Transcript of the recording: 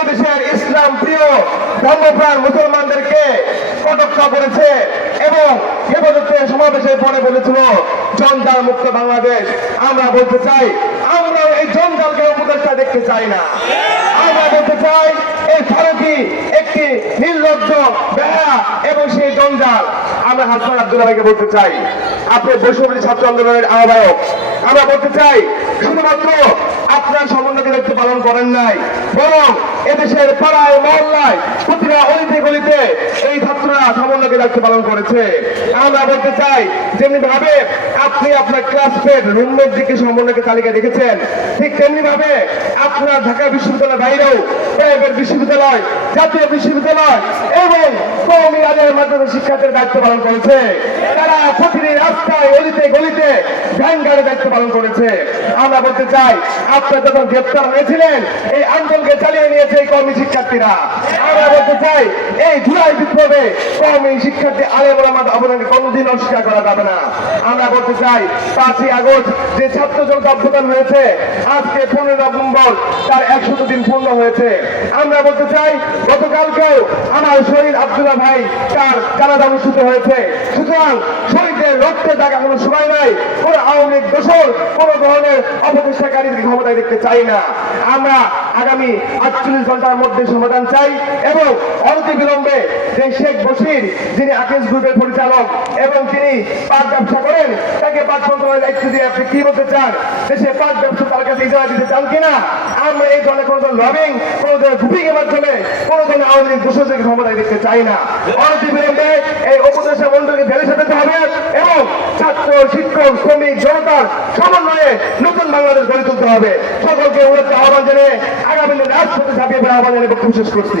এদেশের ইসলাম প্রিয় ধর্মপ্রাণ মুসলমানদেরকে কটাক্ষ করেছে এবং হেফাজতে সমাবেশে পরে বলেছিল, জঞ্জাল মুক্ত বাংলাদেশ। আমরা বলতে চাই আমরা এই জঞ্জালকে উপদেষ্টা দেখতে চাই না। আমরা বলতে চাই, এই ফারুকি একটি নির্লজ্জ বেহা এবং সেই জঞ্জাল। আমরা হাসান আব্দুল্লাহ ভাইকে বলতে চাই, আপনি বৈষম্য ছাত্র আন্দোলনের আহ্বায়ক। আমরা বলতে চাই, শুধুমাত্র সমন্বয়কে দায়িত্ব পালন করেন নাই। বরং এদেশের পাড়ায়, মহল্লায়, প্রতিটা অলিতে গলিতে এই ছাত্ররা সমন্বয়কে দায়িত্ব পালন করেছে। আমরা বলতে চাই যেমনি ভাবে আপনি আপনার ক্লাসমেট রুমমেট দিকে সমন্বয়কে তালিকা দেখেছেন, ঠিক তেমনি ভাবে আপনার ঢাকা বিশ্ববিদ্যালয়ের বাইরেও প্রাইভেট বিশ্ববিদ্যালয়, জাতীয় বিশ্ববিদ্যালয় এবং কৌমি রাজের মাধ্যমে শিক্ষার্থীর দায়িত্ব পালন করেছে। তারা অলিতে গলিতে ভ্যানগার্ডে দায়িত্ব পালন করেছে। আমরা বলতে চাই, আপনারা যখন গ্রেপ্তার হয়েছিলেন, এই আন্দোলনকে চালিয়ে নিয়েছে এই কর্মী শিক্ষার্থীরা। আমরা বলতে চাই, এই জুলাই বিপ্লবে কর্মী শিক্ষার্থী আলেম ওলামার অবদানকে কোনোদিন অস্বীকার করা যাবে না। আমরা বলতে চাই, পাঁচই আগস্ট যে ছাত্র জনতা অভ্যুত্থান হয়েছে, আজকে পনেরো নভেম্বর তার একশত দিন পূর্ণ হয়েছে। আমরা বলতে চাই, গতকালকেও আমার শহীদ আব্দুল্লাহ ভাই তার জানাজা অনুষ্ঠিত হয়েছে। সুতরাং শহীদদের রক্তে সময় নাই আমরা আগামী আটচল্লিশ ঘণ্টার সমাধান চাই এবং অনতিবিলম্বে যে শেখ বসির যিনি আকেশ গ্রুপের পরিচালক এবং তিনি পাট ব্যবসা করেন, তাকে পাট মন্ত্রণালয়ের দায়িত্ব দিয়ে আপনি কি বলতে চান? দেশে পাট ব্যবসা তার কাছে ইজারা দিতে চান কিনা? আমরা এই ধরনের কোনো ধরনের লবিং কোনো ধরনের গ্রুপিং এর মাধ্যমে কোনো ধরনের আওয়ামী লীগ দোষরদেরকে ক্ষমতায় দেখতে চাই না। অনতি বিলম্বে এই উপদেশের মন্ডলকে ঢেলে সাজাতে হবে এবং ছাত্র শিক্ষক শ্রমিক জনতার সমন্বয়ে নতুন বাংলাদেশ গড়ে তুলতে হবে। সকলকে অনুরোধ আহ্বান জানিয়ে আগামী দিনে রাজপথে ঝাঁপিয়ে পড়ে আহ্বান জানিয়ে বক্তব্য শেষ করছি